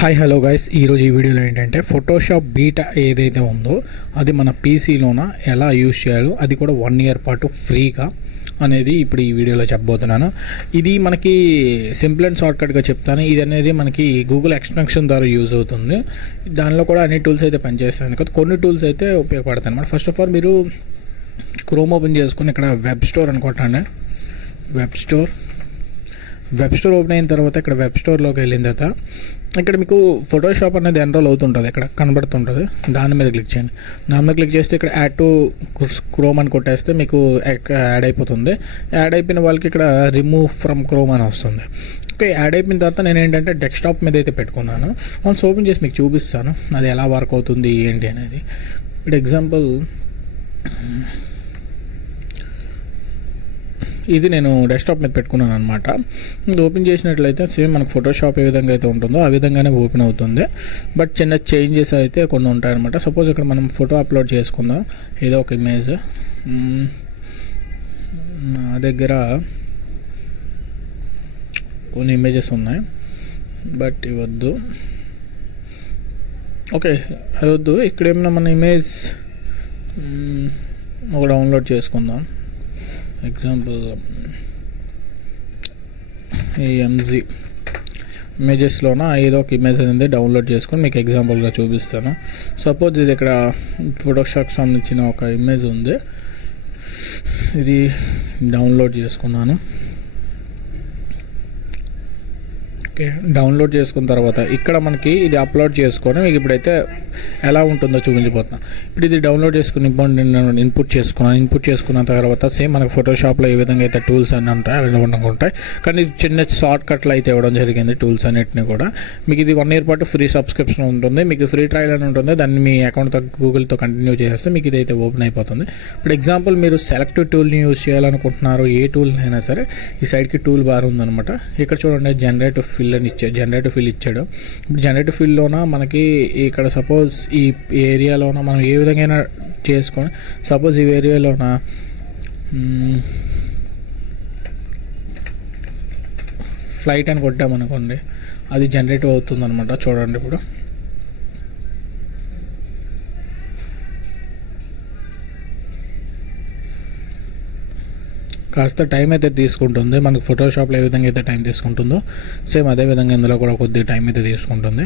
Hi hello guys, ఈరోజు ఈ వీడియోలో ఏంటంటే ఫోటోషాప్ బీటా ఏదైతే ఉందో అది మన పీసీలోన ఎలా యూజ్ చేయాలో, అది కూడా 1 ఇయర్ పాటు ఫ్రీగా అనేది ఇప్పుడు ఈ వీడియోలో చెప్పబోతున్నాను. ఇది మనకి సింపుల్ అండ్ షార్ట్కట్గా చెప్తాను. ఇది అనేది మనకి గూగుల్ ఎక్స్టెన్షన్ ద్వారా యూజ్ అవుతుంది. దానిలో కూడా అన్ని టూల్స్ అయితే పనిచేస్తాను కదా, కొన్ని టూల్స్ అయితే ఉపయోగపడతాయి అన్నమాట. ఫస్ట్ ఆఫ్ ఆల్ మీరు క్రోమ్ ఓపెన్ చేసుకుని ఇక్కడ వెబ్ స్టోర్ అనుకుంటాను. వెబ్ స్టోర్ ఓపెన్ అయిన తర్వాత ఇక్కడ వెబ్ స్టోర్లోకి వెళ్ళిన తర్వాత ఇక్కడ మీకు ఫోటోషాప్ అనేది ఎన్రోల్ అవుతుంటుంది, ఇక్కడ కనబడుతుంటుంది. దాని మీద క్లిక్ చేయండి. దాని మీద క్లిక్ చేస్తే ఇక్కడ యాడ్ టు క్రోమ్ అని కొట్టేస్తే మీకు యాడ్ అయిపోతుంది. యాడ్ అయిపోయిన వాళ్ళకి ఇక్కడ రిమూవ్ ఫ్రమ్ క్రోమ్ అని వస్తుంది. ఓకే, యాడ్ అయిపోయిన తర్వాత నేను ఏంటంటే డెస్క్టాప్ మీద అయితే పెట్టుకున్నాను. వన్స్ ఓపెన్ చేసి మీకు చూపిస్తాను అది ఎలా వర్క్ అవుతుంది ఏంటి అనేది. ఇప్పుడు ఎగ్జాంపుల్ ఇది నేను డెస్క్టాప్ మీద పెట్టుకున్నాను అనమాట. ఇది ఓపెన్ చేసినట్లయితే సేమ్ మనకు ఫోటోషాప్ ఏ విధంగా అయితే ఉంటుందో ఆ విధంగానే ఓపెన్ అవుతుంది. బట్ చిన్న చేంజెస్ అయితే కొన్ని ఉంటాయన్నమాట. సపోజ్ ఇక్కడ మనం ఫోటో అప్లోడ్ చేసుకుందాం, ఏదో ఒక ఇమేజ్. నా దగ్గర కొన్ని ఇమేజెస్ ఉన్నాయి, బట్ ఇవద్దు. ఓకే, అది వద్దు. ఇక్కడ ఏమైనా మన ఇమేజ్ ఒక డౌన్లోడ్ చేసుకుందాం. ఎగ్జాంపుల్ ఈ ఎంజీ ఇమేజెస్లోన ఏదో ఒక ఇమేజ్ అనేది డౌన్లోడ్ చేసుకొని మీకు ఎగ్జాంపుల్గా చూపిస్తాను. సపోజ్ ఇది ఇక్కడ ఫోటోషాప్ సంబంధించిన ఒక ఇమేజ్ ఉంది, ఇది డౌన్లోడ్ చేసుకున్నాను. ఓకే, డౌన్లోడ్ చేసుకున్న తర్వాత ఇక్కడ మనకి ఇది అప్లోడ్ చేసుకొని మీకు ఇప్పుడైతే ఎలా ఉంటుందో చూపించబోతున్నాను. ఇప్పుడు ఇది డౌన్లోడ్ చేసుకుని ఇన్పుట్ చేసుకున్న తర్వాత సేమ్ మనకి ఫోటోషాప్లో ఏ విధంగా అయితే టూల్స్ అన్నీ ఉంటాయి అవి ఉంటాయి, కానీ చిన్న షార్ట్ కట్లు అయితే ఇవ్వడం జరిగింది టూల్స్ అన్నిటిని కూడా. మీకు ఇది 1 ఇయర్ పాటు ఫ్రీ సబ్స్క్రిప్షన్ ఉంటుంది, మీకు ఫ్రీ ట్రయల్ అని ఉంటుంది. దాన్ని మీ అకౌంట్తో గూగుల్తో కంటిన్యూ చేస్తే మీకు ఇదైతే ఓపెన్ అయిపోతుంది. ఇప్పుడు ఎగ్జాంపుల్ మీరు సెలెక్ట్ టూల్ని యూజ్ చేయాలనుకుంటున్నారు, ఏ టూల్ అయినా సరే ఈ సైడ్కి టూల్ బార్ ఉందన్నమాట. ఇక్కడ చూడండి జనరేటివ్ ఫిల్ అని ఇచ్చాడు, జనరేటివ్ ఫిల్ ఇచ్చాడు. ఇప్పుడు జనరేటివ్ ఫిల్లోన మనకి ఇక్కడ సపోజ్ ఈ ఏరియాలోన మనం ఏ విధంగా చేసుకొని, సపోజ్ ఈ ఏరియాలోన ఫ్లైట్ అని కొట్టామనుకోండి, అది జనరేటివ్ అవుతుంది అనమాట. చూడండి ఇప్పుడు కాస్త టైం అయితే తీసుకుంటుంది. మనకు ఫోటోషాప్లో ఏ విధంగా అయితే టైం తీసుకుంటుందో సేమ్ అదే విధంగా ఇందులో కూడా కొద్దిగా టైం అయితే తీసుకుంటుంది.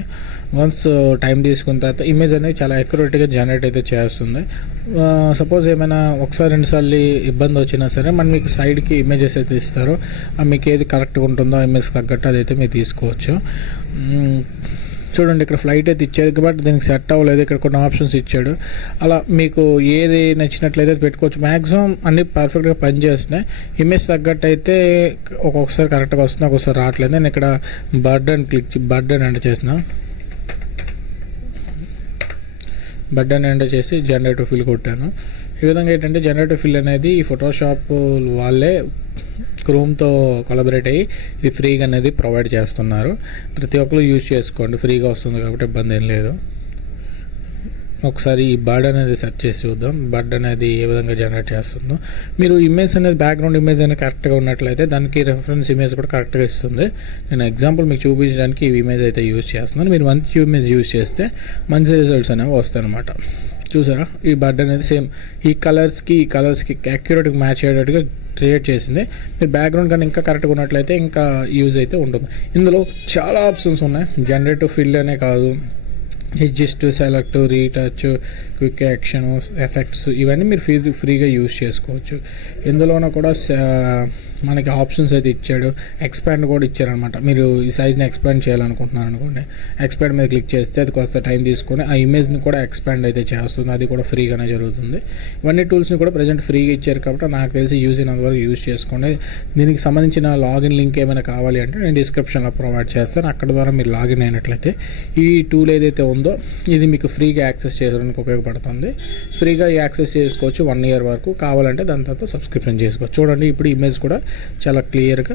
వన్స్ టైం తీసుకున్న తర్వాత ఇమేజ్ అనేది చాలా అక్యురేట్గా జనరేట్ అయితే చేస్తుంది. సపోజ్ ఏమైనా ఒకసారి 2 సార్లు ఇబ్బంది వచ్చినా సరే మనం మీకు సైడ్కి ఇమేజెస్ అయితే ఇస్తారు, మీకు ఏది కరెక్ట్గా ఉంటుందో ఆ ఇమేజ్ తగ్గట్టు అదైతే మీరు తీసుకోవచ్చు. చూడండి ఇక్కడ ఫ్లైట్ అయితే ఇచ్చాడు, బట్ దీనికి సెట్ అవ్వలేదు. ఇక్కడ కొన్ని ఆప్షన్స్ ఇచ్చాడు. అలా మీకు ఏది నచ్చినట్లయితే పెట్టుకోవచ్చు. మ్యాక్సిమం అన్నీ పర్ఫెక్ట్గా పనిచేస్తున్నాయి. ఇమేజ్ తగ్గట్టు అయితే ఒక్కొక్కసారి కరెక్ట్గా వస్తుంది, ఒక్కొక్కసారి రావట్లేదు. నేను ఇక్కడ బర్డ్ అని ఎంటర్ చేసిన, బర్డ్ అని ఎంటర్ చేసి జనరేటివ్ ఫిల్ కొట్టాను. ఈ విధంగా ఏంటంటే జనరేటివ్ ఫిల్ అనేది ఈ ఫోటోషాప్ వాళ్ళే క్రోమ్తో కొలాబరేట్ అయ్యి ఇది ఫ్రీగా అనేది ప్రొవైడ్ చేస్తున్నారు. ప్రతి ఒక్కరు యూజ్ చేసుకోండి, ఫ్రీగా వస్తుంది కాబట్టి ఇబ్బంది ఏం లేదు. ఒకసారి ఈ బర్డ్ అనేది సెర్చ్ చేసి చూద్దాం, బర్డ్ అనేది ఏ విధంగా జనరేట్ చేస్తుందో. మీరు ఇమేజ్ అనేది బ్యాక్గ్రౌండ్ ఇమేజ్ అనేది కరెక్ట్గా ఉన్నట్లయితే దానికి రెఫరెన్స్ ఇమేజ్ కూడా కరెక్ట్గా ఇస్తుంది. నేను ఎగ్జాంపుల్ మీకు చూపించడానికి ఈ ఇమేజ్ అయితే యూజ్ చేస్తున్నాను. మీరు మంచి ఇమేజ్ యూజ్ చేస్తే మంచి రిజల్ట్స్ అనేవి వస్తాయి అన్నమాట. చూసారా, ఈ బర్డ్ అనేది సేమ్ ఈ కలర్స్కి యాక్యురేట్గా మ్యాచ్ అయ్యేటట్టుగా క్రియేట్ చేసింది. మీరు బ్యాక్గ్రౌండ్ కానీ ఇంకా కరెక్ట్గా ఉన్నట్లయితే ఇంకా యూజ్ అయితే ఉంటుంది. ఇందులో చాలా ఆప్షన్స్ ఉన్నాయి. జనరేటివ్ ఫిల్ అనే కాదు, adjust, select, retouch, quick action, effects ఇవన్నీ మీరు ఫ్రీగా యూజ్ చేసుకోవచ్చు. ఇందులోన కూడా మనకి ఆప్షన్స్ అయితే ఇచ్చాడు. ఎక్స్పాండ్ కూడా ఇచ్చారనమాట. మీరు ఈ సైజ్ని ఎక్స్పాండ్ చేయాలనుకుంటున్నారు అనుకోండి, ఎక్స్పాండ్ మీద క్లిక్ చేస్తే అది కొంత టైం తీసుకొని ఆ ఇమేజ్ని కూడా ఎక్స్పాండ్ అయితే చేస్తుంది. అది కూడా ఫ్రీగానే జరుగుతుంది. ఇవన్నీ టూల్స్ని కూడా ప్రజెంట్ ఫ్రీగా ఇచ్చారు కాబట్టి నాకు తెలిసి యూజ్ అయినంతవరకు యూజ్ చేసుకోండి. దీనికి సంబంధించిన లాగిన్ లింక్ ఏమైనా కావాలి అంటే నేను డిస్క్రిప్షన్లో ప్రొవైడ్ చేస్తాను. అక్కడ ద్వారా మీరు లాగిన్ అయినట్లయితే ఈ టూల్ ఏదైతే ఉందో ఇది మీకు ఫ్రీగా యాక్సెస్ చేయడానికి ఉపయోగపడుతుంది. ఫ్రీగా యాక్సెస్ చేసుకోవచ్చు 1 ఇయర్ వరకు. కావాలంటే దాని తర్వాత సబ్స్క్రిప్షన్ చేసుకోవచ్చు. చూడండి ఇప్పుడు ఇమేజ్ కూడా చాలా క్లియర్గా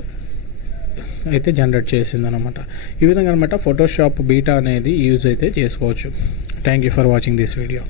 అయితే జనరేట్ చేసిందనమాట. ఈ విధంగా అనమాట ఫోటోషాప్ బీటా అనేది యూజ్ అయితే చేసుకోవచ్చు. Thank you for watching this video.